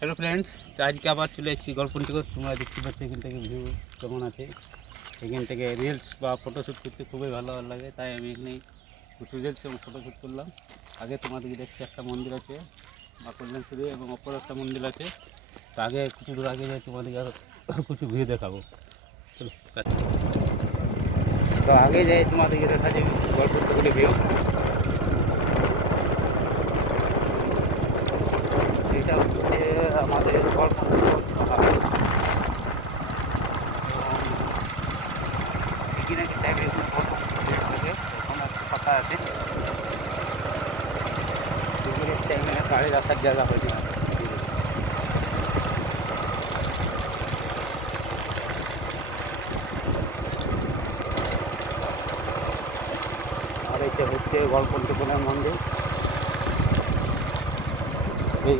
Hello friends, আজকে আবার চলে এসেছি গল্পটিকে। তোমরা দেখতে পাচ্ছ এখান থেকে ভিউ কেমন আছে। এখান থেকে রিলস বা ফটোশ্যুট করতে খুবই ভালো লাগে, তাই আমি এখানেই প্রচুর রিলস এবং ফটোশ্যুট করলাম। আগে তোমাদেরকে দেখছি একটা মন্দির আছে বা কল্যাণপুরে, এবং অপর একটা মন্দির আছে। তো আগে কিছু দূর আগে যাই, তোমাদেরকে আরও কিছু ভিউ দেখাবো। চলো, তো আগে যাই তোমাদেরকে দেখা যায় গল্পটিকে ভিউ। এটা হচ্ছে আমাদের গল্প এখানে টাইপের একটু ফটো থাকে, ওখানে ফাঁকা আছে। দুপুরের টাইমে গাড়ি রাখার জায়গা হয়েছে না। আর এটা হচ্ছে গল্পটিপুরের মন্দির। এই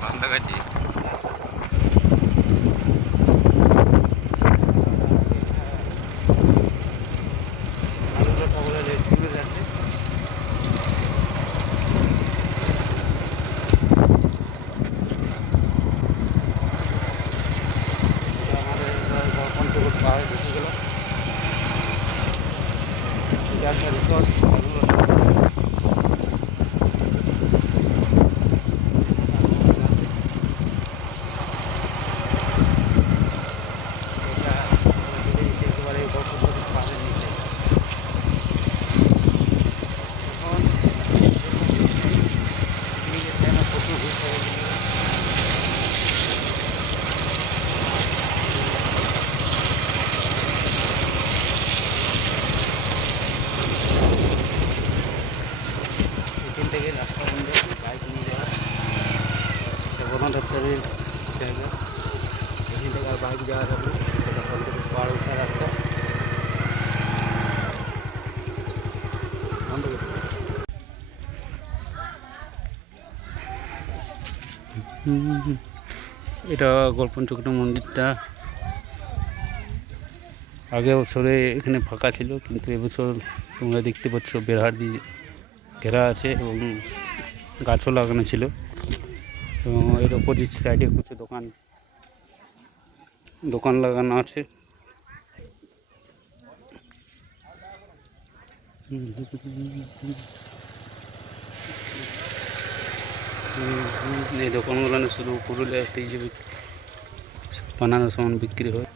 কাছাকাছি ঠাকুরের রেস্টুরেন্ট আছে। আমাদের গল্পটিপুর পাহাড়ে ঢুকে গেল। এটা একটা রিসর্ট। একেবারে গল্পটিপুর পাহাড়ের নিচে। এখন পিকনিকের টাইমে প্রচুর ভিড় থাকে। এখান থেকে রাস্তা বন্ধ, বাইক নিয়ে যাওয়া। এটা বন দপ্তরের জায়গা, এখান থেকে আর বাইক যাওয়া যাবে না। এটা বন্ধ, পাহাড় ওঠার রাস্তা বন্ধ করে দেবে। এটা গল্পঞ্চকোট মন্দিরটা আগে বছরে এখানে ফাঁকা ছিল, কিন্তু এবছর তোমরা দেখতে পাচ্ছ বেড়ার দিয়ে ঘেরা আছে এবং গাছও লাগানো ছিল। এবং এর অপোজিট সাইডে কিছু দোকান লাগানো আছে। এই দোকানগুলো শুধু পুরুলিয়াতে যে বানানোর সামান বিক্রি হয়।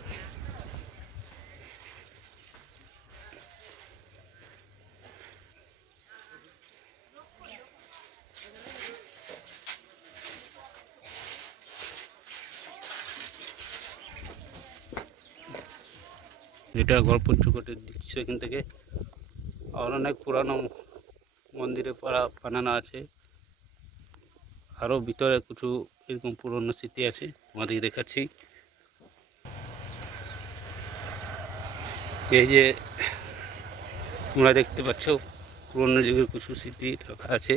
এটা গল্পঞ্চকোটের দৃশ্য। এখান থেকে আর অনেক পুরানো মন্দিরে বানানো আছে। আরও ভিতরে কিছু এরকম পুরনো স্মৃতি আছে, আমাদেরকে দেখাচ্ছি। এই যে তোমরা দেখতে পাচ্ছ পুরনো যুগের কিছু স্মৃতি রাখা আছে।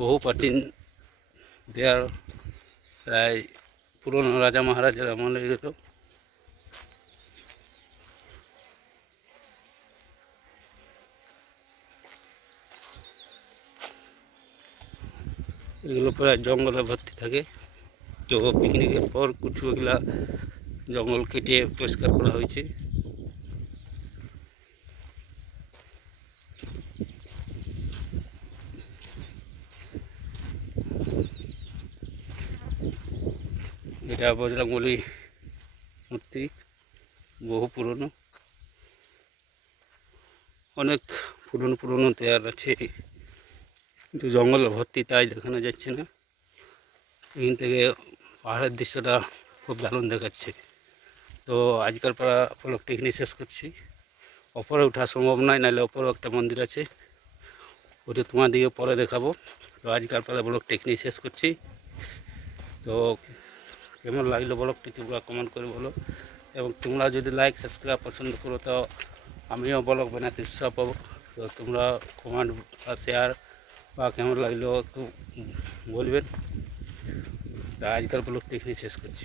বহু প্রাচীন দেয়ার, প্রায় পুরনো রাজা মহারাজার আমলে এগুলো। এগুলো প্রায় জঙ্গলে ভর্তি থাকে। তো পিকনিকের পর কিছু এগুলা জঙ্গল কেটে পরিষ্কার করা হয়েছে। এটা বজরংবলী মূর্তি, বহু পুরনো, অনেক পুরনো দেয়াল আছে, কিন্তু জঙ্গল ভর্তি, তাই দেখানো যাচ্ছে না। এখান থেকে পাহাড়ের দৃশ্যটা খুব দারুণ দেখাচ্ছে। তো আজকাল ব্লগটি এখানে শেষ করছি। ওপরে ওঠা সম্ভব নয়, নাহলে ওপরেও একটা মন্দির আছে, ওটা তোমাদেরকে পরে দেখাবো। তো আজকাল ব্লগটি এখানে শেষ করছি। তো কেমন লাগলো ব্লগটি তোমরা কমেন্ট করে বলো, এবং তোমরা যদি লাইক সাবস্ক্রাইব পছন্দ করো তো আমিও ব্লগ বানাতে উৎসাহ পাবো। তো তো তোমরা কমেন্ট বা শেয়ার বা কেমন লাগলো একটু বলবেন। তা আজকাল ব্লগটা এখানে শেষ করছি।